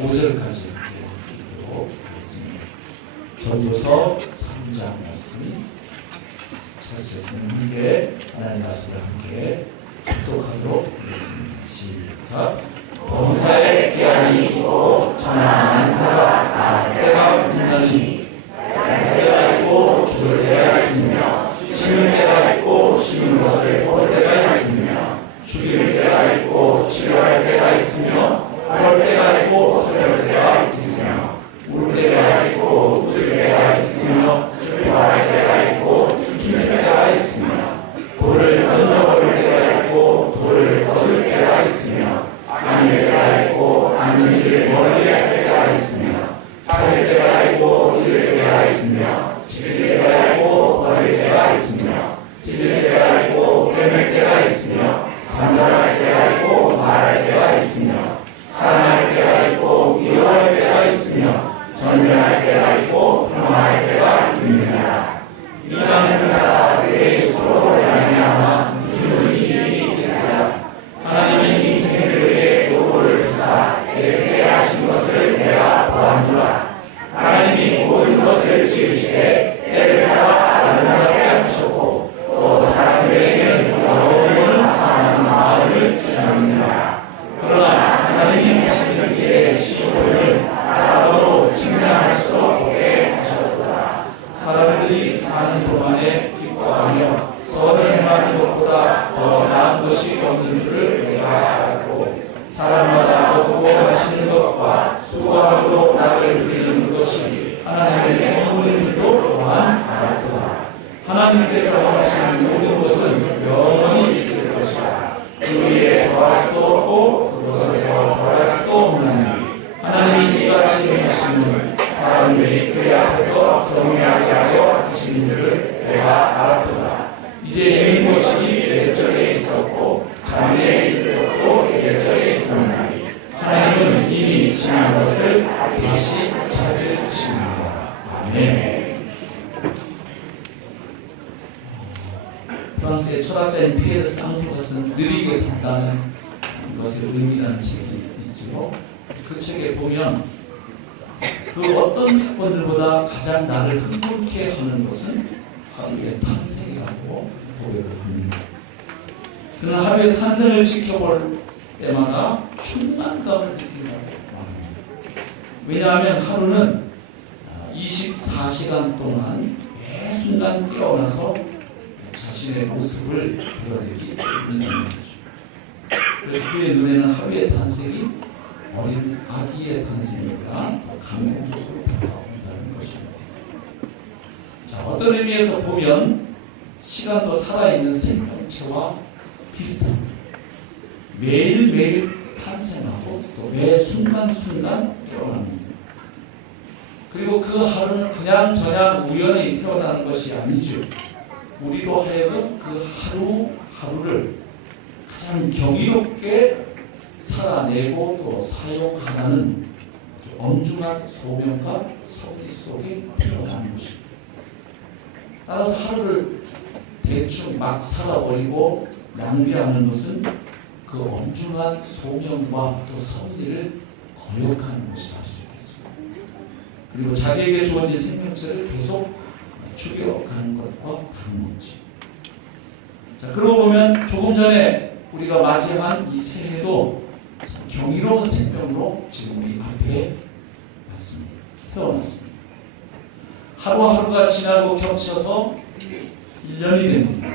5절까지 읽도록 하겠습니다. 전도서 3장 말씀 찾으셨으면 함께 하나님 말씀을 함께 합독하도록 하겠습니다. 시작. 범사에 기한이 있고 천하 만사가 다 때가 있나니 때가 있고 죽을 때가 있으며 심을 때가 있고 심은 것을 볼 때가 있으며 죽일 때가 있고 치료할 때가 있으며 그럴 때가 있고 설할 때가 있으며 울 때가 있고 웃을 때가 있으며 슬퍼할 때가 있고 춤출 때가 있으며 돌을 던져버릴 때가 있고 돌을 거둘 때가 있으며 아닐 때가 있고 아닌 일을 멀리 할 때가 있으며 차릴 때가 있고 잃을 때가 있으며 지킬 때가 있고 버릴 때가 있으며 찢을 때가 있고 빼맬 때가 있으며 잠잠할 때가 있고 말할 때가 있으며 사랑할 때가 있고 미워할 때가 있으며 전쟁할 때가 있고 평화할 때가 있느니라. 이만한 자가 그의 스스로 말미암아 무슨 일이 있으랴. 하나님이 인생들에게 요구를 주사 애쓰게 하신 것을 내가 보았노라. 하나님이 모든 것을 지으시되 때를 따라 아름답게 하셨고 또 사람들에게는 여러 번은 상하는 마음을 주셨느니라. 그러나 하나님이 하시는 일의 시효를 사람으로 측량할 수 없게 하셨도다. 사람들이 사는 동안에 기뻐하며 선을 행하는 것보다 더 나은 것이 없는 줄을 내가 알았고 사람마다 먹고 마시는 것과 수고함으로 나를 누리는 그것이 하나님의 선물인 줄도 또한 알았도다. 하나님께서 하시는 모든 것은 영원히 있을 것이다. 그 위에 더할 수도 없고 그곳에서 덜할 수도 없나니 하나님이 이같이 행하심을 사람들이 그의 앞에서 경외하게 하려 하시는 줄을 내가 알았도다. 이제 이 모습이 옛적에 있었고 장래에 있을 것도 옛적에 있었나니 하나님은 이미 지난 것을 다시 찾으시느니라. 아멘. 프랑스의 철학자인 피에르 쌍수가 쓴 느리게 산다는 것의 의미라는 책이 있죠. 그 책에 보면 그 어떤 사건들보다 가장 나를 흥분케 하는 것은 하루의 탄생이라고 고백을 합니다. 그는 하루의 탄생을 지켜볼 때마다 충만감을 느낀다고 합니다. 왜냐하면 하루는 24시간 동안 매 순간 깨어나서 자신의 모습을 드러내기 때문인 거죠. 그래서 그의 눈에는 하루의 탄생이 어린 아기의 탄생보다 더 감동적으로 다가온다는 것입니다. 자, 어떤 의미에서 보면 시간도 살아있는 생명체와 비슷합니다. 매일매일 탄생하고 또 매 순간순간 깨어납니다. 그리고 그 하루는 그냥 저냥 우연히 태어나는 것이 아니죠. 우리로 하여금 그 하루하루를 가장 경이롭게 살아내고 또 사용하라는 엄중한 소명과 섭리 속에 태어난 것입니다. 따라서 하루를 대충 막 살아버리고 낭비하는 것은 그 엄중한 소명과 또 섭리를 거역하는 것이라 할 수 있겠습니다. 그리고 자기에게 주어진 생명체를 계속 죽여가는 것과 다른 거지. 자, 그러고 보면 조금 전에 우리가 맞이한 이 새해도 경이로운 생명으로 지금 우리 앞에 왔습니다. 태어났습니다. 하루하루가 지나고 겹쳐서 1년이 됩니다.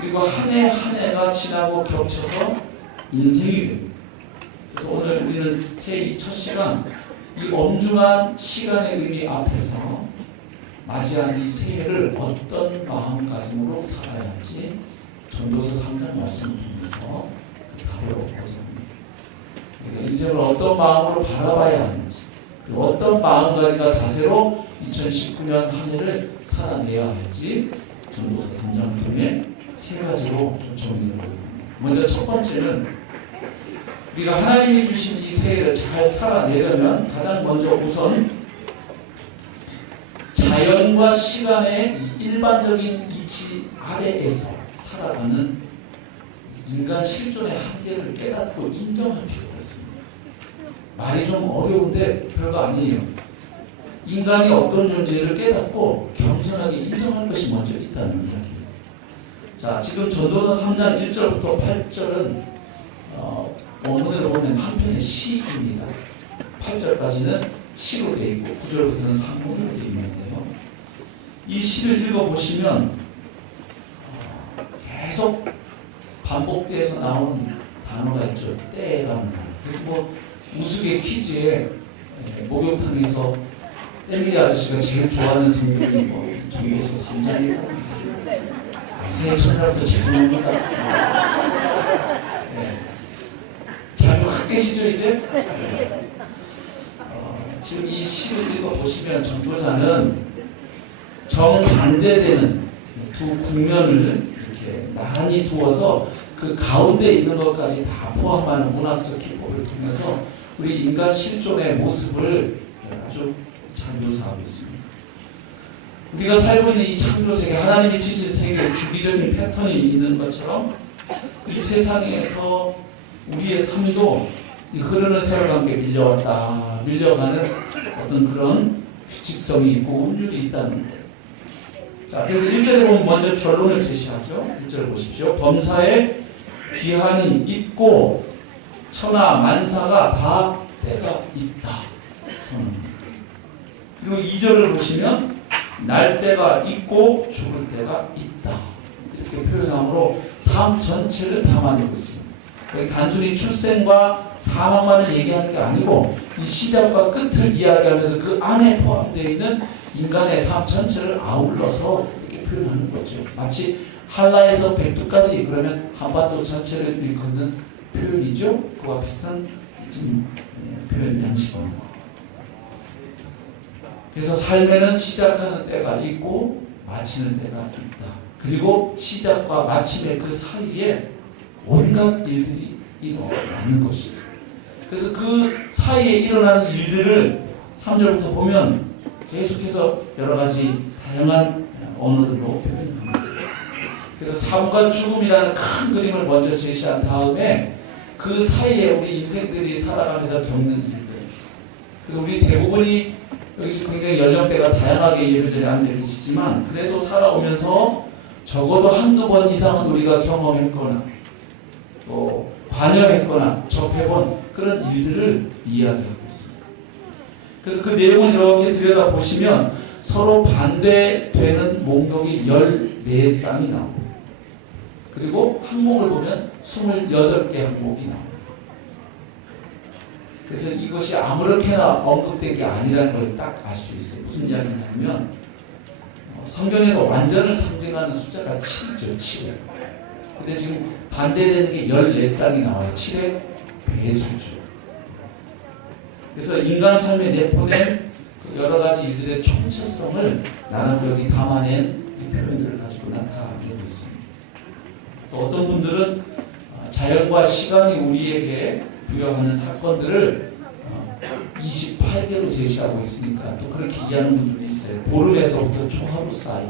그리고 한 해 한 해가 지나고 겹쳐서 인생이 됩니다. 그래서 오늘 우리는 새해 첫 시간 이 엄중한 시간의 의미 앞에서 맞이한 이 새해를 어떤 마음가짐으로 살아야 할지 전도서 3장 말씀을 통해서 그 답을 얻고자 합니다. 그러니까 인생을 어떤 마음으로 바라봐야 하는지 그리고 어떤 마음가짐과 자세로 2019년 한 해를 살아내야 할지 전도서 3장을 통해 세 가지로 좀 정리해보겠습니다. 먼저 첫 번째는 우리가 하나님이 주신 이 새해를 잘 살아내려면 가장 먼저 우선 자연과 시간의 일반적인 이치 아래에서 살아가는 인간 실존의 한계를 깨닫고 인정할 필요가 있습니다. 말이 좀 어려운데 별거 아니에요. 인간이 어떤 존재를 깨닫고 겸손하게 인정할 것이 먼저 있다는 이야기예요. 자, 지금 전도서 3장 1절부터 8절은 원문으로 보면 한편의 시입니다. 8절까지는 시로 되어 있고 9절부터는 상문으로 되어 있는데요. 이 시를 읽어보시면 계속 반복돼서 나오는 단어가 있죠. 때라는 단어. 그래서 뭐 우스갯퀴즈에 목욕탕에서 때밀이 아저씨가 제일 좋아하는 성경이 뭐 전도서 3장이라고 하죠. 새해 첫날부터 죄송합니다. 네. 잘 확 계시죠 이제? 지금 이 시를 읽어보시면 전도자는 정반대되는 두 국면을 이렇게 나란히 두어서 그 가운데 있는 것까지 다 포함하는 문학적 기법을 통해서 우리 인간 실존의 모습을 아주 잘 묘사하고 있습니다. 우리가 살고 있는 이 창조 세계, 하나님이 지신 세계에 주기적인 패턴이 있는 것처럼 이 세상에서 우리의 삶도 이 흐르는 세월과 함께 밀려가는 어떤 그런 규칙성이 있고 운율이 있다는 거예요. 자, 그래서 1절에 보면 먼저 결론을 제시하죠. 1절 보십시오. 범사에 귀한이 있고 천하 만사가 다 때가 있다. 그리고 2절을 보시면 날 때가 있고 죽을 때가 있다. 이렇게 표현함으로 삶 전체를 담아내고 있습니다. 단순히 출생과 사망만을 얘기하는 게 아니고 이 시작과 끝을 이야기하면서 그 안에 포함되어 있는 인간의 삶 전체를 아울러서 이렇게 표현하는 거죠. 마치 한라에서 백두까지 그러면 한반도 전체를 일컫는 표현이죠. 그와 비슷한 표현 양식입니다. 그래서 삶에는 시작하는 때가 있고 마치는 때가 있다. 그리고 시작과 마침의 그 사이에 온갖 일들이 일어나는 것이다. 그래서 그 사이에 일어나는 일들을 3절부터 보면 계속해서 여러 가지 다양한 언어들로 표현합니다. 그래서 삶과 죽음이라는 큰 그림을 먼저 제시한 다음에 그 사이에 우리 인생들이 살아가면서 겪는 일들. 그래서 우리 대부분이 여기 지금 굉장히 연령대가 다양하게 예배전에 앉아 계시지만 그래도 살아오면서 적어도 한두 번 이상은 우리가 경험했거나 또 관여했거나 접해본 그런 일들을 이야기하고 있습니다. 그래서 그 내용을 이렇게 들여다보시면 서로 반대되는 목록이 14쌍이 나옵니다. 그리고 항목을 보면 28개 항목이 나옵니다. 그래서 이것이 아무렇게나 언급된 게 아니라는 걸 딱 알 수 있어요. 무슨 이야기냐면 성경에서 완전을 상징하는 숫자가 7이죠. 7회. 근데 지금 반대되는 게 14쌍이 나와요. 7의 배수죠. 그래서 인간 삶에 내포된 그 여러 가지 일들의 총체성을 나는 여기 담아낸 이 표현들을 가지고 나타내고 있습니다. 또 어떤 분들은 자연과 시간이 우리에게 부여하는 사건들을 28개로 제시하고 있으니까 또 그렇게 이해하는 분들도 있어요. 보름에서부터 초하루 사이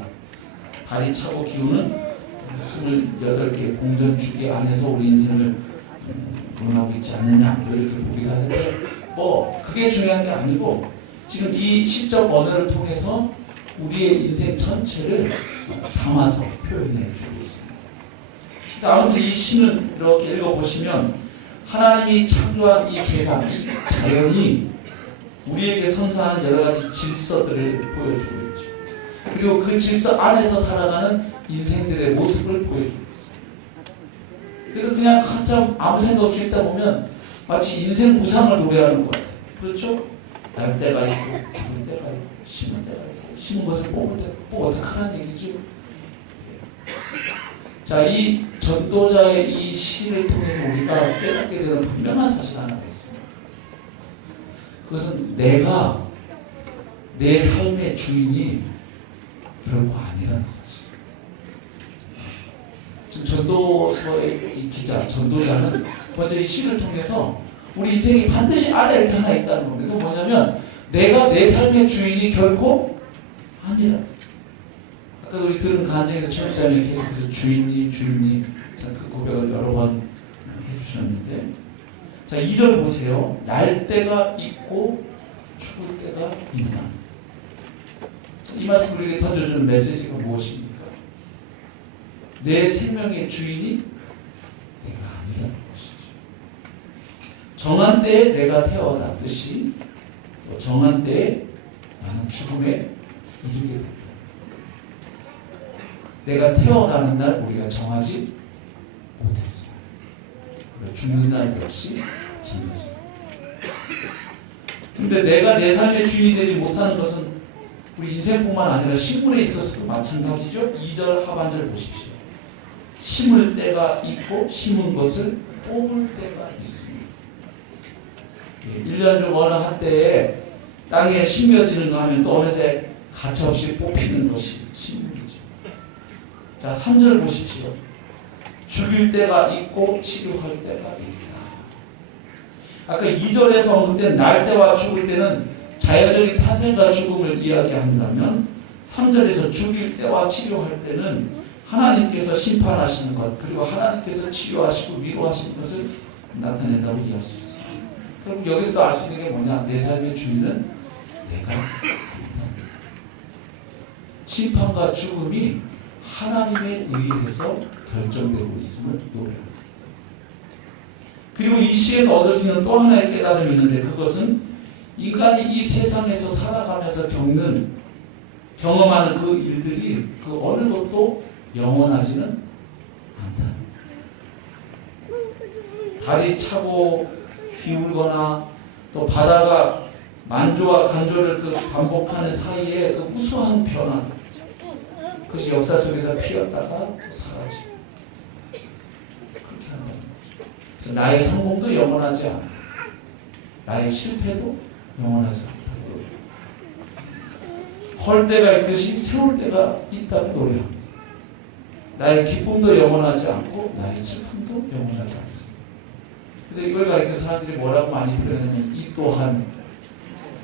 달이 차고 기우는 28개의 공전주기 안에서 우리 인생을 논하고 있지 않느냐 이렇게 보기도 하는데 뭐 그게 중요한 게 아니고 지금 이 시적 언어를 통해서 우리의 인생 전체를 담아서 표현해 주고 있습니다. 그래서 아무튼 이 시는 이렇게 읽어보시면 하나님이 창조한 이 세상, 이 자연이 우리에게 선사하는 여러 가지 질서들을 보여주고 있죠. 그리고 그 질서 안에서 살아가는 인생들의 모습을 보여주고 있습니다. 그래서 그냥 한참 아무 생각 없이 읽다 보면 마치 인생 무상을 노래하는 것 같아요. 그렇죠? 날 때가 있고 죽을 때가 있고 심은 때가 있고 심은 것을 뽑을 때가 있고 뭐 어떡하라는 얘기죠? 자, 이 전도자의 이 시를 통해서 우리가 깨닫게 되는 분명한 사실 하나가 있습니다. 그것은 내가 내 삶의 주인이 결코 아니라는 사실. 지금 전도서의 이 기자, 전도자는 먼저 이 시를 통해서 우리 인생이 반드시 알아야 할 게 하나 있다는 겁니다. 그건 뭐냐면 내가 내 삶의 주인이 결코 아니라. 아까 우리 들은 간증에서 최목사님이 계속해서 주인님 그 고백을 여러 번 해주셨는데 자, 2절 보세요. 날 때가 있고 죽을 때가 있나. 이 말씀 우리에게 던져주는 메시지가 무엇입니까? 내 생명의 주인이 내가 아니라는 것이죠. 정한 때에 내가 태어났듯이 또 정한 때에 나는 죽음에 이르게 된다. 내가 태어나는 날 우리가 정하지 못했어요. 죽는 날 역시 정해져. 근데 내가 내 삶의 주인이 되지 못하는 것은 우리 인생뿐만 아니라 식물에 있어서도 마찬가지죠. 2절 하반절 보십시오. 심을 때가 있고 심은 것을 뽑을 때가 있습니다. 1년 중 어느 한때에 땅에 심겨지는 거 하면 또 어느새 가차없이 뽑히는 것이 식물이죠. 자, 3절 보십시오. 죽일 때가 있고 치료할 때가 있다. 아까 2절에서 언급된 날 때와 죽을 때는 자연적인 탄생과 죽음을 이야기한다면 3절에서 죽일 때와 치료할 때는 하나님께서 심판하시는 것 그리고 하나님께서 치료하시고 위로하시는 것을 나타낸다고 이해할 수 있습니다. 그럼 여기서도 알 수 있는 게 뭐냐? 내 삶의 주인은 내가 아니다. 심판과 죽음이 하나님에 의해서 결정되고 있음을 노래합니다. 그리고 이 시에서 얻을 수 있는 또 하나의 깨달음이 있는데 그것은 인간이 이 세상에서 살아가면서 경험하는 그 일들이 그 어느 것도 영원하지는 않다. 달이 차고 기울거나 또 바다가 만조와 간조를 그 반복하는 사이에 그 무수한 변화 그것이 역사 속에서 피었다가 또 사라지고 그렇게 하는 겁니다. 그래서 나의 성공도 영원하지 않아. 나의 실패도 영원하지 않다고 헐 때가 있듯이 세울 때가 있다고 노래합니다. 나의 기쁨도 영원하지 않고 나의 슬픔도 영원하지 않습니다. 그래서 이걸 가리켜 사람들이 뭐라고 많이 표현하면 이 또한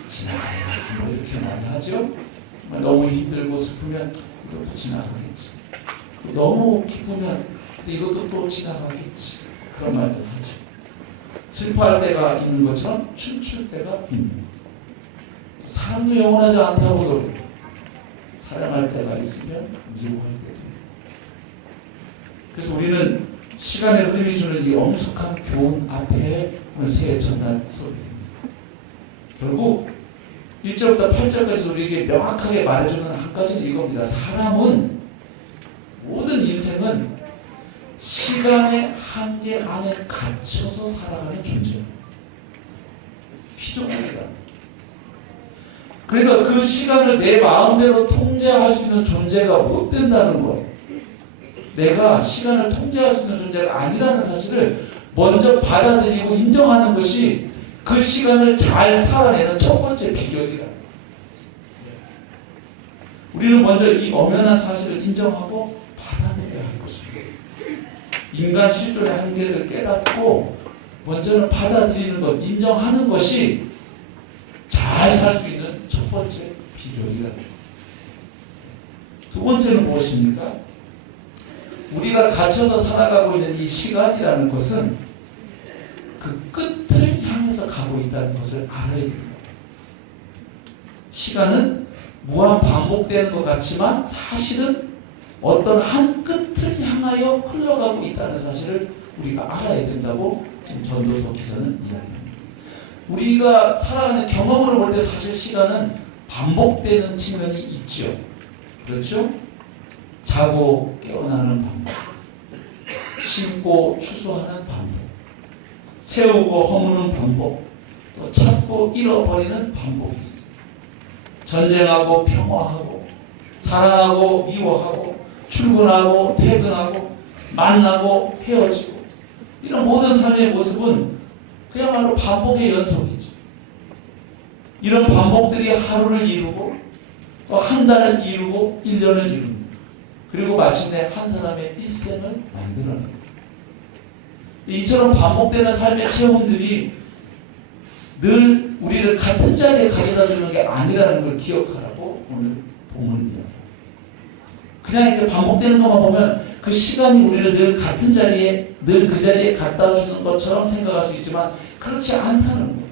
지나가야 뭐 이렇게 많이 하죠. 너무 힘들고 슬프면 이것도 지나가겠지. 또 너무 기쁘면 이것도 또 지나가겠지. 그런 말들 하죠. 슬퍼할 때가 있는 것처럼 춤출 때가 있는 거예요. 사랑도 영원하지 않다고 노래. 사랑할 때가 있으면 미워할 때도 있고. 그래서 우리는 시간의 흐름이 주는 이 엄숙한 교훈 앞에 오늘 새해 첫날 소리입니다. 결국 1절부터 8절까지 우리에게 명확하게 말해주는 한 가지는 이겁니다. 사람은 모든 인생은 시간의 한계 안에 갇혀서 살아가는 존재입니다. 피조물이다. 그래서 그 시간을 내 마음대로 통제할 수 있는 존재가 못 된다는 거예요. 내가 시간을 통제할 수 있는 존재가 아니라는 사실을 먼저 받아들이고 인정하는 것이 그 시간을 잘 살아내는 첫 번째 비결이라. 우리는 먼저 이 엄연한 사실을 인정하고 받아들여야 할 것입니다. 인간 실존의 한계를 깨닫고 먼저는 받아들이는 것, 인정하는 것이 잘 살 수 있는 첫 번째 비결이라. 두 번째는 무엇입니까? 우리가 갇혀서 살아가고 있는 이 시간이라는 것은 그 끝을 향해서 가고 있다는 것을 알아야 됩니다. 시간은 무한 반복되는 것 같지만 사실은 어떤 한 끝을 향하여 흘러가고 있다는 사실을 우리가 알아야 된다고 지금 전도서 기자는 이야기합니다. 우리가 살아가는 경험으로 볼 때 사실 시간은 반복되는 측면이 있죠. 그렇죠? 자고 깨어나는 반복, 심고 추수하는 반복, 세우고 허무는 반복, 또 찾고 잃어버리는 반복이 있습니다. 전쟁하고 평화하고 사랑하고 미워하고 출근하고 퇴근하고 만나고 헤어지고 이런 모든 삶의 모습은 그야말로 반복의 연속이죠. 이런 반복들이 하루를 이루고 또 한 달을 이루고 1년을 이룹니다. 그리고 마침내 한 사람의 일생을 만들어냅니다. 이처럼 반복되는 삶의 체험들이 늘 우리를 같은 자리에 가져다 주는 게 아니라는 걸 기억하라고 오늘 본문을 이야기합니다. 그냥 이렇게 반복되는 것만 보면 그 시간이 우리를 늘 같은 자리에, 늘 그 자리에 갖다 주는 것처럼 생각할 수 있지만 그렇지 않다는 거예요.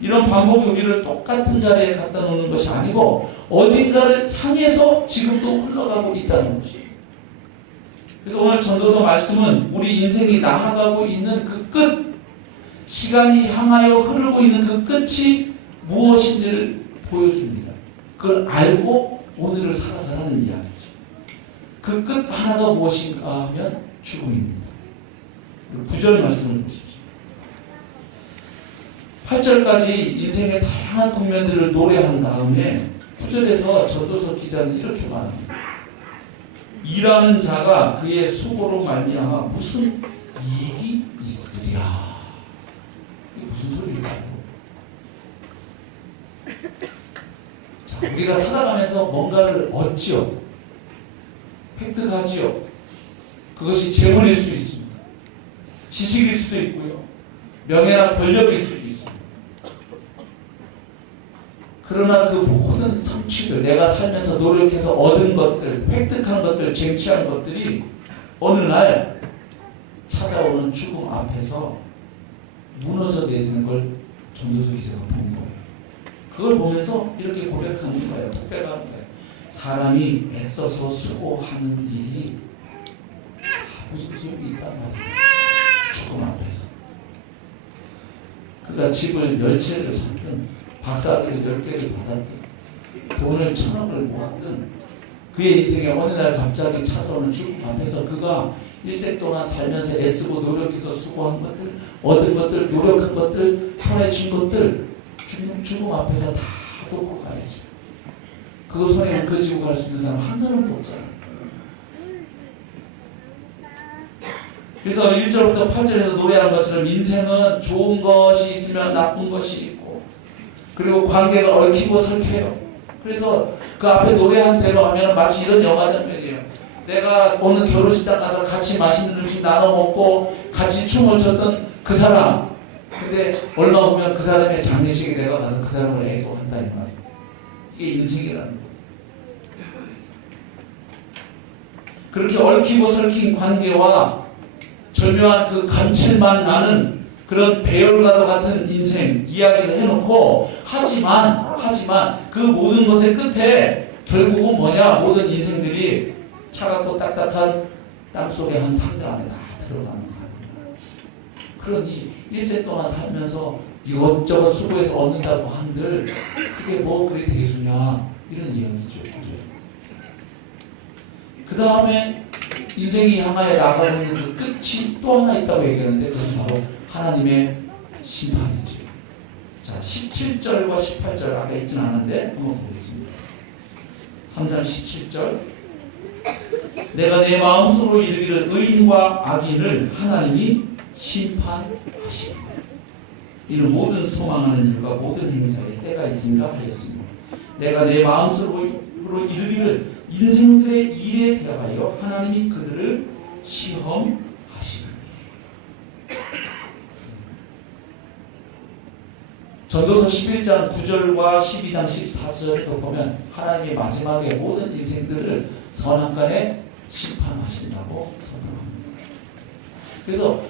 이런 반복이 우리를 똑같은 자리에 갖다 놓는 것이 아니고 어딘가를 향해서 지금도 흘러가고 있다는 것이에요. 그래서 오늘 전도서 말씀은 우리 인생이 나아가고 있는 그 끝, 시간이 향하여 흐르고 있는 그 끝이 무엇인지를 보여줍니다. 그걸 알고 오늘을 살아가라는 이야기죠. 그 끝 하나가 무엇인가 하면 죽음입니다. 9절 말씀을 보십시오. 8절까지 인생의 다양한 국면들을 노래한 다음에 9절에서 전도서 기자는 이렇게 말합니다. 일하는 자가 그의 수고로 말미암아 무슨 이익이 있으랴. 이게 무슨 소리일까요? 자, 우리가 살아가면서 뭔가를 얻지요. 획득하지요. 그것이 재물일 수 있습니다. 지식일 수도 있고요. 명예나 권력일 수도 있습니다. 그러나 그 모든 성취들, 내가 살면서 노력해서 얻은 것들, 획득한 것들, 쟁취한 것들이 어느 날 찾아오는 죽음 앞에서 무너져 내리는 걸 전도서 기자가 본 거예요. 그걸 보면서 이렇게 고백하는 거예요. 독백하는 거예요. 사람이 애써서 수고하는 일이 무슨 소용이 있단 말이에요. 죽음 앞에서. 그가 집을 10채를 샀든 박사학위를 10개를 받았든 돈을 1000억을 모았든 그의 인생에 어느 날 갑자기 찾아오는 죽음 앞에서 그가 일생 동안 살면서 애쓰고 노력해서 수고한 것들, 얻은 것들, 노력한 것들, 손에 쥔 것들 죽음 앞에서 다 놓고 가야지. 그거 손에 얹어지고 갈 수 있는 사람 한 사람도 없잖아요. 그래서 1절부터 8절에서 노래하는 것처럼 인생은 좋은 것이 있으면 나쁜 것이 있고 그리고 관계가 얽히고 설켜요. 그래서 그 앞에 노래한 대로 하면 마치 이런 영화 장면이에요. 내가 어느 결혼식장 가서 같이 맛있는 음식 나눠 먹고 같이 춤을 췄던 그 사람, 근데 얼마 후면 그 사람의 장례식에 내가 가서 그 사람을 애도한다 이 말이에요. 이게 인생이라는 거예요. 그렇게 얽히고 설킨 관계와 절묘한 그 감칠맛 나는 그런 배열과도 같은 인생 이야기를 해놓고 하지만 그 모든 것의 끝에 결국은 뭐냐? 모든 인생들이 차갑고 딱딱한 땅속의 한 상자 안에 다 들어가는 거예요. 그러니 일생 동안 살면서 이것저것 수고해서 얻는다고 한들 그게 뭐 그리 대수냐 이런 이야기죠. 그 다음에 인생이 향하여 나가고 있는 그 끝이 또 하나 있다고 얘기하는데 그것은 바로 하나님의 심판이죠. 자, 17절과 18절 아까 있지는 않은데 한번 보겠습니다. 3장 17절 내가 내 마음속으로 이르기를 의인과 악인을 하나님이 심판하시고 이는 모든 소망하는 일과 모든 행사에 때가 있습니다 하였습니다. 내가 내 마음속으로 이르기를 인생들의 일에 대하여 하나님이 그들을 시험하시니 전도서 11장 9절과 12장 14절에도 보면 하나님이 마지막에 모든 인생들을 선악간에 심판하신다고 선언합니다. 그래서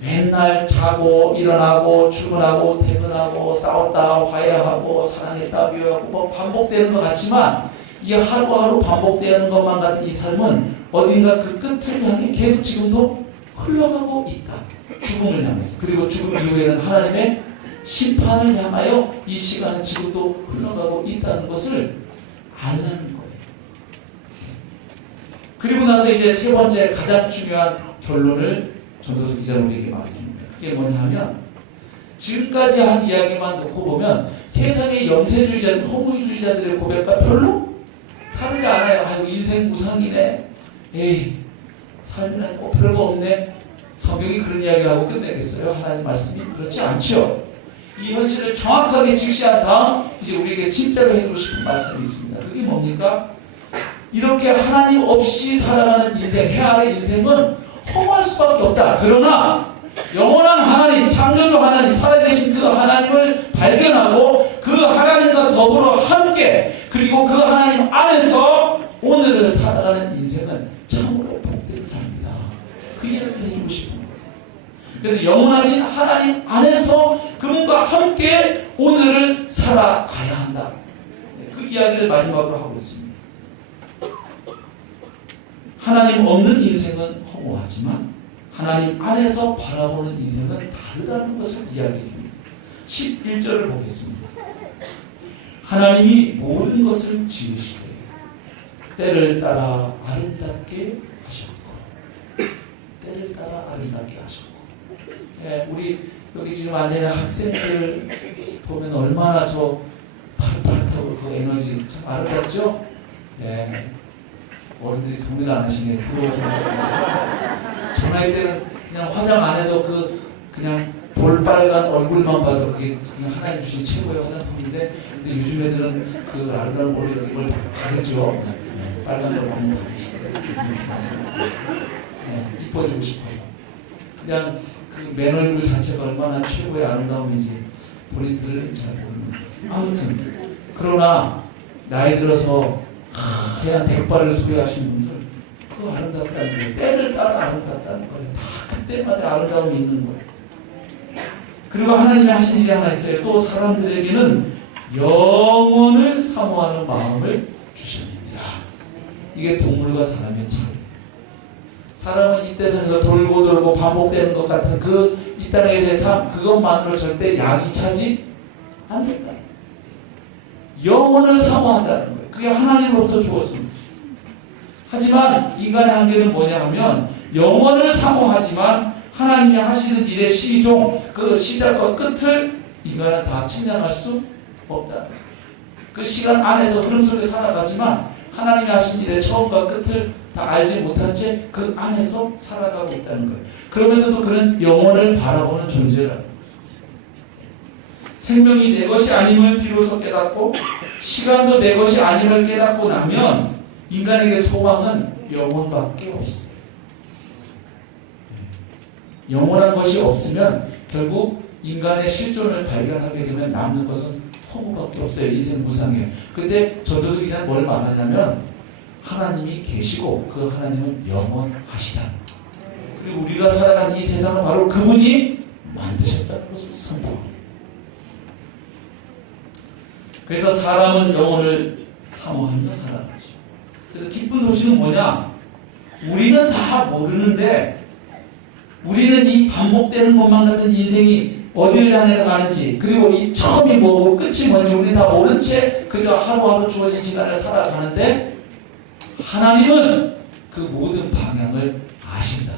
맨날 자고 일어나고 출근하고 퇴근하고 싸웠다 화해하고 사랑했다 미워하고 뭐 반복되는 것 같지만 이 하루하루 반복되는 것만 같은 이 삶은 어딘가 그 끝을 향해 계속 지금도 흘러가고 있다. 죽음을 향해서. 그리고 죽음 이후에는 하나님의 심판을 향하여 이 시간은 지금도 흘러가고 있다는 것을 알라는 거예요. 그리고 나서 이제 세 번째 가장 중요한 결론을 전도서 기자는 우리에게 말해줍니다. 그게 뭐냐면 지금까지 한 이야기만 놓고 보면 세상의 염세주의자들, 허무주의자들의 고백과 별로 다르지 않아요. 아유 인생 무상이네. 에이 삶이란 뭐 별거 없네. 성경이 그런 이야기를 하고 끝내겠어요? 하나님 말씀이 그렇지 않죠. 이 현실을 정확하게 직시한 다음 이제 우리에게 진짜로 해주고 싶은 말씀이 있습니다. 그게 뭡니까? 이렇게 하나님 없이 살아가는 인생, 해아의 인생은 허무할 수밖에 없다. 그러나 영원한 하나님, 창조주 하나님, 살아계신 그 하나님을 발견하고 그 하나님과 더불어 함께 그리고 그 하나님 안에서 오늘을 살아가는 인생은 참으로 복된 삶이다. 그 이야기를 해주고 싶은 거예요. 그래서 영원하신 하나님 함께 오늘을 살아가야 한다. 그 이야기를 마지막으로 하고 있습니다. 하나님 없는 인생은 허무하지만 하나님 안에서 바라보는 인생은 다르다는 것을 이야기해 줍니다. 11절을 보겠습니다. 하나님이 모든 것을 지으시되 때를 따라 아름답게 하셨고 때를 따라 아름답게 하셨고 우리 여기 지금 앉아있는 학생들 보면 얼마나 저 파릇파릇하고 그 에너지 참 아름답죠? 어른들이 동의를 안 하시네. 부러워서. 저 나이 때는 그냥 화장 안 해도 그냥 볼빨간 얼굴만 봐도 그게 그냥 하나님 주신 최고의 화장품인데, 근데 요즘 애들은 그 아름다운 머리 이걸 바르죠. 빨간 걸 많이 바르죠. 이뻐지고 싶어서. 그냥 그 맨 얼굴 자체가 얼마나 최고의 아름다움인지 본인들은 잘 모르는. 아무튼 그러나 나이 들어서 그냥 백발을 소유하신 분들 그거 아름답다는 거예요. 때를 따라 아름답다는 거예요. 다 그때마다 아름다움이 있는 거예요. 그리고 하나님이 하신 일이 하나 있어요. 또 사람들에게는 영원을 사모하는 마음을 주셨습니다. 이게 동물과 사람의 차이. 사람은 이 세상에서 돌고 돌고 반복되는 것 같은 이 땅에서의 삶, 그것만으로 절대 양이 차지 않는다. 영원을 사모한다는 거예요. 그게 하나님으로부터 주어집니다. 하지만 인간의 한계는 뭐냐 하면 영원을 사모하지만 하나님이 하시는 일의 시종, 그 시작과 끝을 인간은 다 측량할 수 없다. 그 시간 안에서 흐름 속에 살아가지만 하나님이 하신 일의 처음과 끝을 다 알지 못한 채 그 안에서 살아가고 있다는 거예요. 그러면서도 그는 영원을 바라보는 존재라는 거예요. 생명이 내 것이 아님을 비로소 깨닫고 시간도 내 것이 아님을 깨닫고 나면 인간에게 소망은 영원밖에 없어요. 영원한 것이 없으면 결국 인간의 실존을 발견하게 되면 남는 것은 허무밖에 없어요. 인생 무상해요. 근데 전도서 기자는 뭘 말하냐면 하나님이 계시고 그 하나님은 영원하시다. 그리고 우리가 살아가는 이 세상은 바로 그분이 만드셨다는 것을 선포합니다. 그래서 사람은 영혼을 사모하며 살아가죠. 그래서 기쁜 소식은 뭐냐? 우리는 다 모르는데 우리는 이 반복되는 것만 같은 인생이 어디를 향해서 가는지, 그리고 이 처음이 뭐고 끝이 뭔지 우리 다 모른 채 그저 하루하루 주어진 시간을 살아가는데 하나님은 그 모든 방향을 아신다.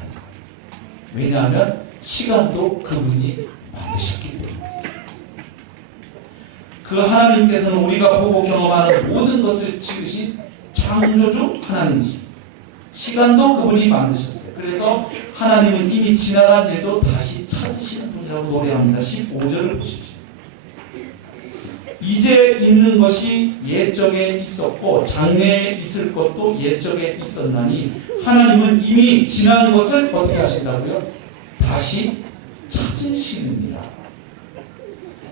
왜냐하면 시간도 그분이 만드셨기 때문에. 그 하나님께서는 우리가 보고 경험하는 모든 것을 지으신 창조주 하나님이십니다. 시간도 그분이 만드셨어요. 그래서 하나님은 이미 지나간 일도 다시 찾으시는 분이라고 노래합니다. 15절을 보십시오. 이제 있는 것이 옛적에 있었고 장래에 있을 것도 옛적에 있었나니 하나님은 이미 지난 것을 어떻게 하신다고요? 다시 찾으시느니라.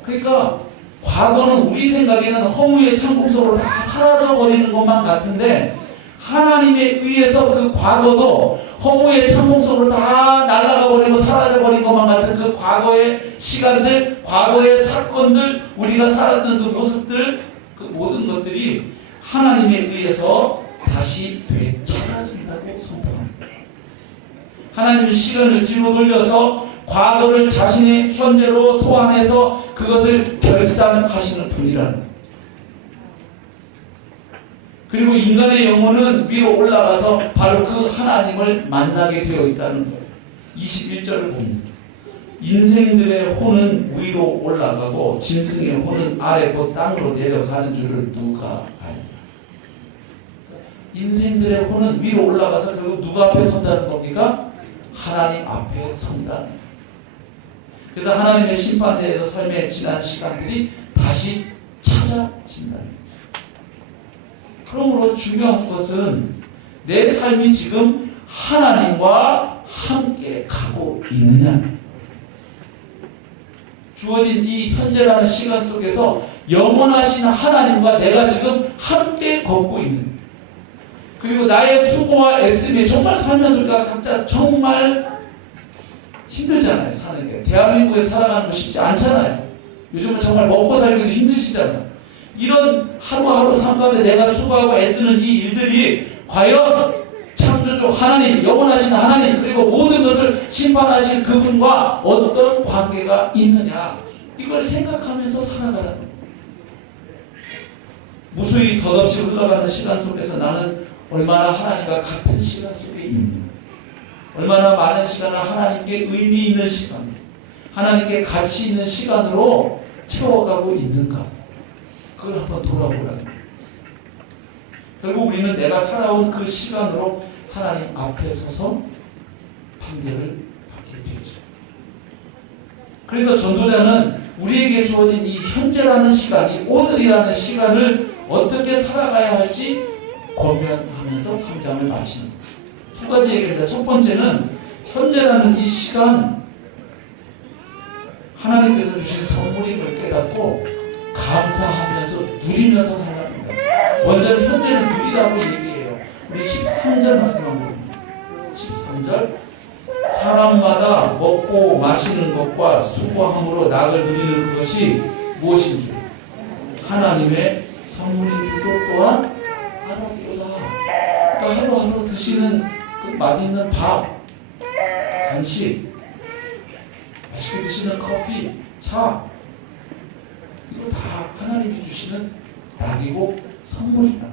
그러니까 과거는 우리 생각에는 허무의 천국 속으로 다 사라져버리는 것만 같은데 하나님에 의해서 그 과거도 허무의 천국 속으로 다 날아가버리고 사라져버린 것만 같은 그 과거의 시간들, 과거의 사건들, 우리가 살았던 그 모습들, 그 모든 것들이 하나님에 의해서 다시 되찾아진다고 선포합니다. 하나님은 시간을 뒤로 돌려서 과거를 자신의 현재로 소환해서 그것을 결산하시는 분이라는 거예요. 그리고 인간의 영혼은 위로 올라가서 바로 그 하나님을 만나게 되어 있다는 거예요. 21절을 봅니다. 인생들의 혼은 위로 올라가고 짐승의 혼은 아래 곧 땅으로 내려가는 줄을 누가 알까? 인생들의 혼은 위로 올라가서 결국 누가 앞에 선다는 겁니까? 하나님 앞에 선다는 거예요. 그래서 하나님의 심판대에서 삶의 지난 시간들이 다시 찾아진다는 거예요. 그러므로 중요한 것은 내 삶이 지금 하나님과 함께 가고 있느냐. 주어진 이 현재라는 시간 속에서 영원하신 하나님과 내가 지금 함께 걷고 있는. 그리고 나의 수고와 애씀이 정말 살면서 우리가 각자 정말 힘들잖아요. 사는 게. 대한민국에 살아가는 거 쉽지 않잖아요. 요즘은 정말 먹고 살기도 힘드시잖아요. 이런 하루하루 삶 가운데 내가 수고하고 애쓰는 이 일들이 과연 창조주 하나님, 영원하신 하나님, 그리고 모든 것을 심판하실 그분과 어떤 관계가 있느냐, 이걸 생각하면서 살아가라는 거예요. 무수히 덧없이 흘러가는 시간 속에서 나는 얼마나 하나님과 같은 시간 속에 있는가, 얼마나 많은 시간을 하나님께 의미 있는 시간, 하나님께 가치 있는 시간으로 채워가고 있는가, 그걸 한번 돌아보라는 거예요. 결국 우리는 내가 살아온 그 시간으로 하나님 앞에 서서 판결을 받게 되죠. 그래서 전도자는 우리에게 주어진 이 현재라는 시간, 이 오늘이라는 시간을 어떻게 살아가야 할지 권면하면서 3장을 마치는 거예요. 두 가지 얘기입니다. 첫 번째는 현재라는 이 시간, 하나님께서 주신 선물임을 깨닫고 감사하면서 누리면서 살아갑니다. 먼저는 현재를 누리라고 얘기해요. 우리 13절 말씀 한번 봅니다. 13절, 사람마다 먹고 마시는 것과 수고함으로 낙을 누리는 그것이 무엇인 줄 하나님의 선물인 줄도 또한 알았도다. 그러니까 하루하루 드시는 그 맛있는 밥, 간식, 맛있게 드시는 커피, 차, 이거 다 하나님이 주시는 낙이고 선물이다.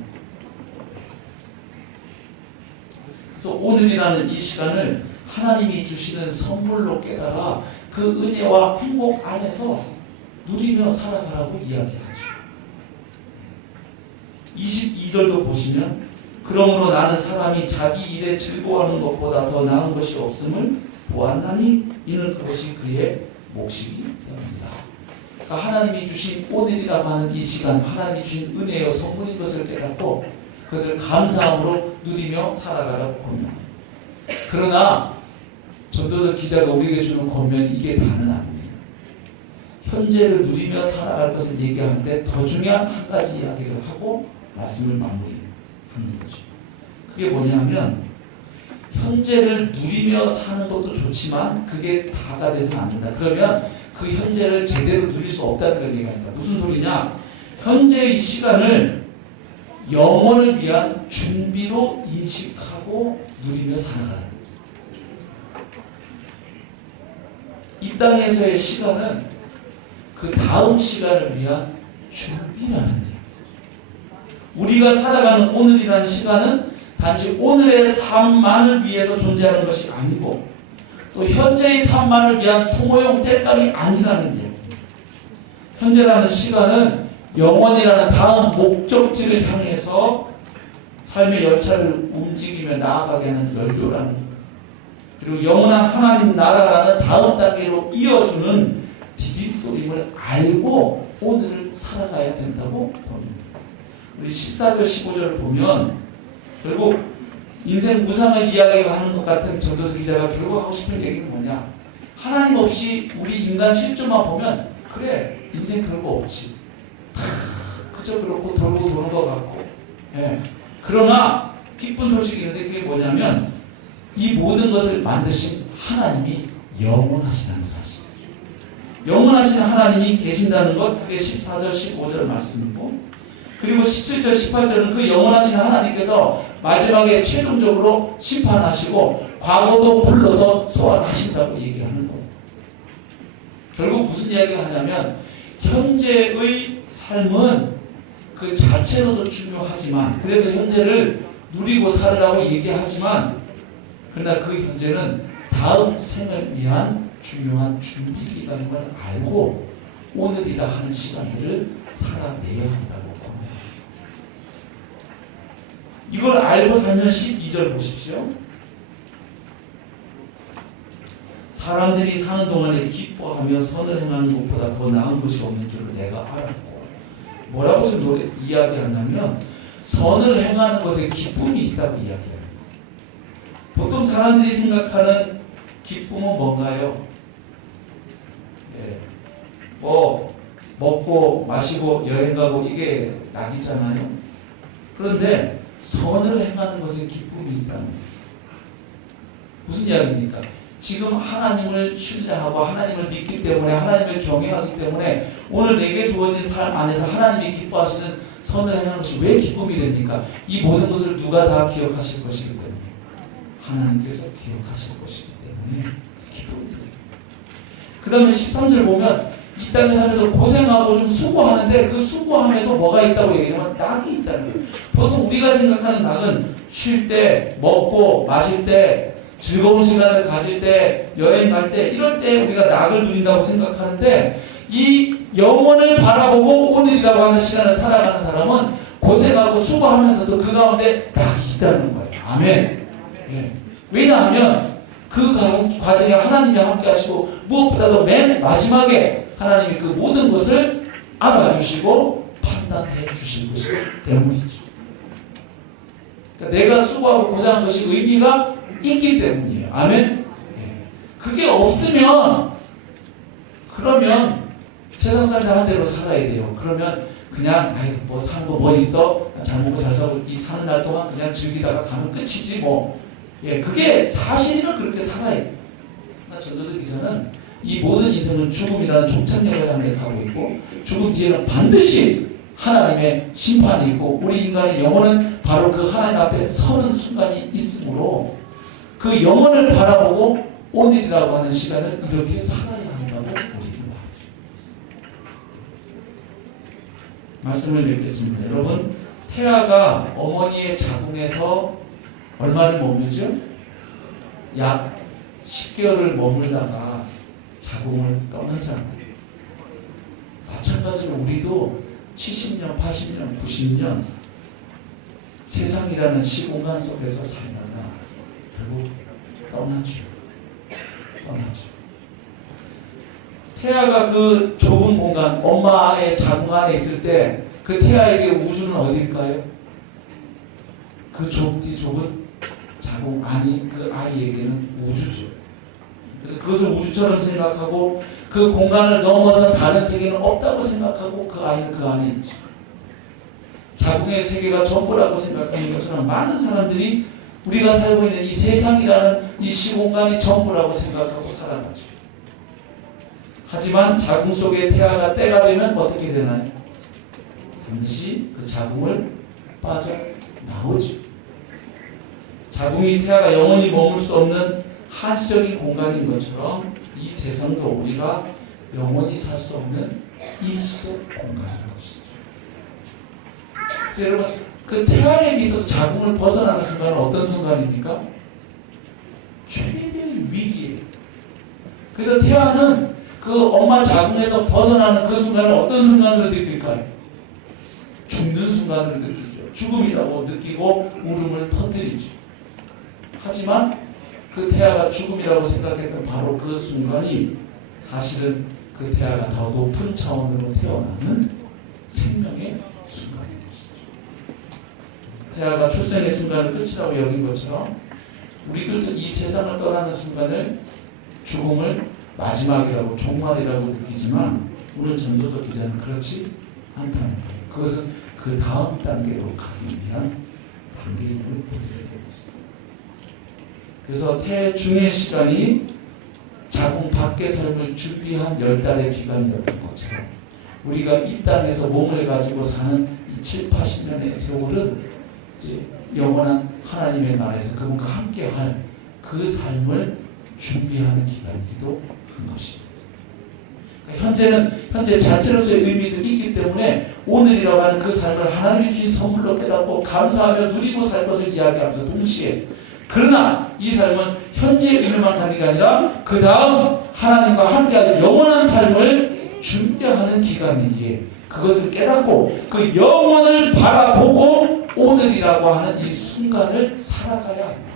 그래서 오늘이라는 이 시간을 하나님이 주시는 선물로 깨달아 그 은혜와 행복 안에서 누리며 살아가라고 이야기하죠. 22절도 보시면, 그러므로 나는 사람이 자기 일에 즐거워하는 것보다 더 나은 것이 없음을 보았나니 이는 그것이 그의 몫이기 때문이다. 그러니까 하나님이 주신 오늘이라고 하는 이 시간, 하나님이 주신 은혜요 선물인 것을 깨닫고 그것을 감사함으로 누리며 살아가라고 권면합니다. 그러나 전도서 기자가 우리에게 주는 권면이 이게 다는 아닙니다. 현재를 누리며 살아갈 것을 얘기하는데 더 중요한 한 가지 이야기를 하고 말씀을 마무리하는 거죠. 그게 뭐냐면, 현재를 누리며 사는 것도 좋지만 그게 다가 돼서는 안 된다. 그러면 그 현재를 제대로 누릴 수 없다는 걸 얘기합니다. 무슨 소리냐? 현재의 시간을 영혼을 위한 준비로 인식하고 누리며 살아가는 거예요. 이 땅에서의 시간은 그 다음 시간을 위한 준비라는 거예요. 우리가 살아가는 오늘이라는 시간은 단지 오늘의 삶만을 위해서 존재하는 것이 아니고 또 현재의 삶만을 위한 소모용 땔감이 아니라는 게, 현재라는 시간은 영원이라는 다음 목적지를 향해서 삶의 열차를 움직이며 나아가게 하는 연료라는 것, 그리고 영원한 하나님 나라라는 다음 단계로 이어주는 디딤돌임을 알고 오늘을 살아가야 된다고 봅니다. 우리 14절 15절을 보면 결국 인생 무상을 이야기하는 것 같은 전도서 기자가 결국 하고 싶은 얘기는 뭐냐? 하나님 없이 우리 인간 실존만 보면 그래, 인생 별거 없지, 그저 그렇고 돌고 도는 것 같고, 예. 그러나 기쁜 소식이 있는데 그게 뭐냐면 이 모든 것을 만드신 하나님이 영원하시다는 사실, 영원하신 하나님이 계신다는 것, 그게 14절 15절 말씀이고, 그리고 17절 18절은 그 영원하신 하나님께서 마지막에 최종적으로 심판하시고 과거도 불러서 소환하신다고 얘기하는 거예요. 결국 무슨 이야기가 하냐면, 현재의 삶은 그 자체로도 중요하지만, 그래서 현재를 누리고 살으라고 얘기하지만, 그러나 그 현재는 다음 생을 위한 중요한 준비 기간인 걸 알고 오늘이라 하는 시간들을 살아내야 한다고 봅니다. 이걸 알고 살면 12절 보십시오. 사람들이 사는 동안에 기뻐하며 선을 행하는 것보다 더 나은 것이 없는 줄을 내가 알았고, 뭐라고 지금 이야기하냐면 선을 행하는 것에 기쁨이 있다고 이야기해요. 보통 사람들이 생각하는 기쁨은 뭔가요? 네. 뭐 먹고 마시고 여행 가고 이게 낙이잖아요. 그런데 선을 행하는 것에 기쁨이 있다는 거예요. 무슨 이야기입니까? 지금 하나님을 신뢰하고 하나님을 믿기 때문에 하나님을 경외하기 때문에 오늘 내게 주어진 삶 안에서 하나님이 기뻐하시는 선을 행하는 것이 왜 기쁨이 됩니까? 이 모든 것을 누가 다 기억하실 것이기 때문에 하나님께서 기억하실 것이기 때문에 기쁨이 됩니다. 그 다음에 13절 보면 이 땅에 살면서 고생하고 좀 수고하는데 그 수고함에도 뭐가 있다고 얘기하면 낙이 있다는 거예요. 보통 우리가 생각하는 낙은 쉴 때, 먹고 마실 때, 즐거운 시간을 가질 때, 여행 갈 때, 이럴 때 우리가 낙을 누린다고 생각하는데 이 영원을 바라보고 오늘이라고 하는 시간을 살아가는 사람은 고생하고 수고하면서도 그 가운데 낙이 있다는 거예요. 아멘. 예. 왜냐하면 그 과정에 하나님이 함께 하시고 무엇보다도 맨 마지막에 하나님이 그 모든 것을 알아주시고 판단해 주실 것이기 때문이죠. 그러니까 내가 수고하고 고생한 것이 의미가 있기 때문이에요. 아멘. 그게 없으면 그러면 세상 사는 대로 살아야 돼요. 그러면 그냥 아이고 뭐 사는 거 뭐 있어? 잘 먹고 잘 살고 이 사는 날 동안 그냥 즐기다가 가면 끝이지 뭐. 예, 그게 사실이면 그렇게 살아야 돼요. 전도서 기자는 이 모든 인생은 죽음이라는 종착역을 향해 가고 있고 죽음 뒤에는 반드시 하나님의 심판이 있고 우리 인간의 영혼은 바로 그 하나님 앞에 서는 순간이 있으므로 그 영혼을 바라보고 오늘이라고 하는 시간을 이렇게 살아야 한다고 우리는 말이죠. 말씀을 맺겠습니다. 여러분, 태아가 어머니의 자궁에서 얼마를 머물죠? 약 10개월을 머물다가 자궁을 떠나잖아요. 마찬가지로 우리도 70년, 80년, 90년 세상이라는 시공간 속에서 살다가 결국 떠나죠. 태아가 그 좁은 공간, 엄마의 자궁 안에 있을 때 그 태아에게 우주는 어딜까요? 그 좁은 자궁 안이 그 아이에게는 우주죠. 그래서 그것을 우주처럼 생각하고 그 공간을 넘어서 다른 세계는 없다고 생각하고 그 아이는 그 안에 있죠. 자궁의 세계가 전부라고 생각하는 것처럼 많은 사람들이 우리가 살고 있는 이 세상이라는 이 시공간이 전부라고 생각하고 살아가죠. 하지만 자궁 속에 태아가 때가 되면 어떻게 되나요? 반드시 그 자궁을 빠져나오죠. 자궁이 태아가 영원히 머물 수 없는 한시적인 공간인 것처럼 이 세상도 우리가 영원히 살 수 없는 일시적 공간인 것이죠. 그래서 여러분, 그 태아에게 있어서 자궁을 벗어나는 순간은 어떤 순간입니까? 최대의 위기예요. 그래서 태아는 그 엄마 자궁에서 벗어나는 그 순간을 어떤 순간으로 느낄까요? 죽는 순간으로 느끼죠. 죽음이라고 느끼고 울음을 터뜨리죠. 하지만 그 태아가 죽음이라고 생각했던 바로 그 순간이 사실은 그 태아가 더 높은 차원으로 태어나는 생명의 순간인 것이죠. 태아가 출생의 순간을 끝이라고 여긴 것처럼 우리들도 이 세상을 떠나는 순간을 죽음을 마지막이라고 종말이라고 느끼지만 오늘 전도서 기자는 그렇지 않다는 거예요. 그것은 그 다음 단계로 가기 위한 단계임을 보여주는 것입니다. 그래서 태중의 시간이 자궁 밖의 삶을 준비한 10달의 기간이었던 것처럼 우리가 이 땅에서 몸을 가지고 사는 이 7, 80년의 세월은 이제 영원한 하나님의 나라에서 그분과 함께할 그 삶을 준비하는 기간이기도 한 것입니다. 그러니까 현재 자체로서의 의미들이 있기 때문에 오늘이라고 하는 그 삶을 하나님이 주신 선물로 깨닫고 감사하며 누리고 살 것을 이야기하면서 동시에 그러나 이 삶은 현재의 의미만 가는 게 아니라 그 다음 하나님과 함께하는 영원한 삶을 준비하는 기간이기에 그것을 깨닫고 그 영원을 바라보고 오늘이라고 하는 이 순간을 살아가야 한다.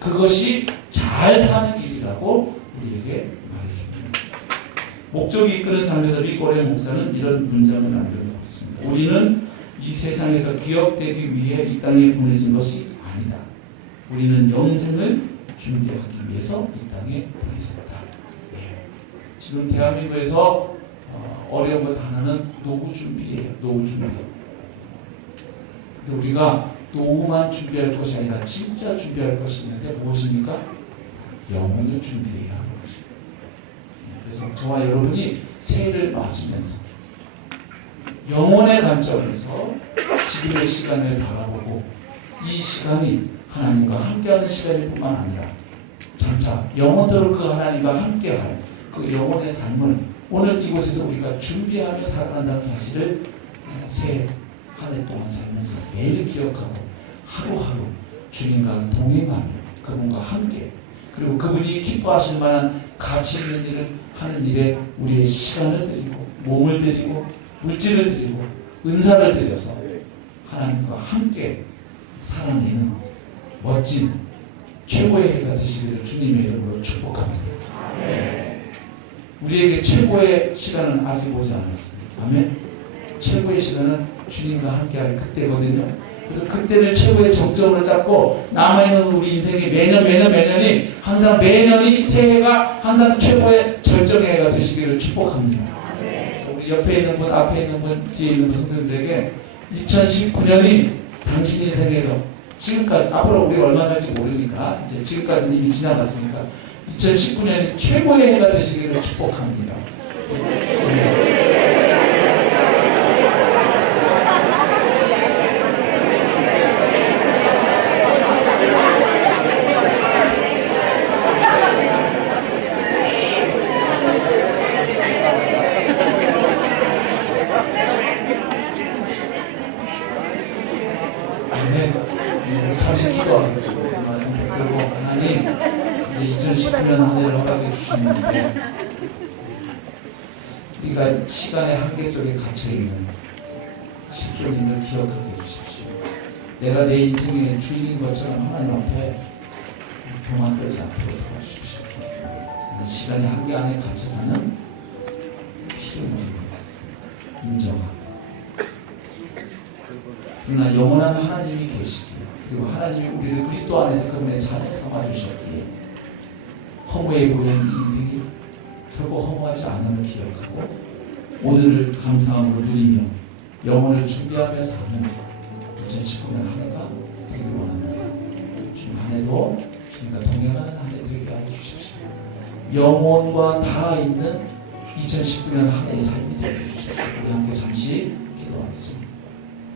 그것이 잘 사는 길이라고 우리에게 말해줍니다. 목적이 이끄는 삶에서 리꼬레 목사는 이런 문장을 남겨놓았습니다. 우리는 이 세상에서 기억되기 위해 이 땅에 보내진 것이 아니다. 우리는 영생을 준비하기 위해서 이 땅에 보내졌다. 지금 대한민국에서 어려운 것 하나는 노후 준비예요. 노후 준비. 근데 우리가 노후만 준비할 것이 아니라 진짜 준비할 것이 있는데 무엇입니까? 영혼을 준비해야 하는 것입니다. 그래서 저와 여러분이 새해를 맞으면서 영혼의 관점에서 지금의 시간을 바라보고 이 시간이 하나님과 함께하는 시간일 뿐만 아니라 장차 영원토록 그 하나님과 함께할 그 영혼의 삶을 오늘 이곳에서 우리가 준비하며 살아간다는 사실을 새해 한 해 동안 살면서 매일 기억하고 하루하루 주님과 동행하며 그분과 함께 그리고 그분이 기뻐하실 만한 가치 있는 일을 하는 일에 우리의 시간을 드리고 몸을 드리고 물질을 드리고 은사를 드려서 하나님과 함께 살아내는 멋진 최고의 해가 되시기를 주님의 이름으로 축복합니다. 우리에게 최고의 시간은 아직 오지 않았습니다. 아멘. 최고의 시간은 주님과 함께할 그때거든요. 그래서 그때를 최고의 정점으로 잡고 남아있는 우리 인생이 매년이 항상 매년이 새해가 항상 최고의 절정의 해가 되시기를 축복합니다. 우리 옆에 있는 분, 앞에 있는 분, 뒤에 있는 성도들에게 2019년이 당신 인생에서 지금까지 앞으로 우리가 얼마 살지 모르니까 이제 지금까지는 이미 지나갔으니까 2019년이 최고의 해가 되시기를 축복합니다. 잠시 기도하겠습니다. 말씀 듣고 하나님 이제 2019년 한 해를 허락해 주셨는데 우리가 시간의 한계 속에 갇혀있는 십조님을 기억하게 해주십시오. 내가 내 인생의 주인인 것처럼 하나님 앞에 교만 떨지 않도록 도와주십시오. 시간의 한계 안에 갇혀 사는 피조물입니다. 인정하고 그러나 영원한 하나님이 계시기에 그리고 하나님이 우리를 그리스도 안에서 그분의 자녀 삼아주셨기에 허무해 보이는 이 인생이 결코 허무하지 않음을 기억하고 오늘을 감사함으로 누리며 영혼을 준비하며 사는 2019년 한 해가 되길 원합니다. 주님 한 해도 주님과 동행하는 한 해 되게 하여 주십시오. 영혼과 닿아 있는 2019년 한 해의 삶이 되게 해주십시오. 우리 함께 잠시 기도하겠습니다.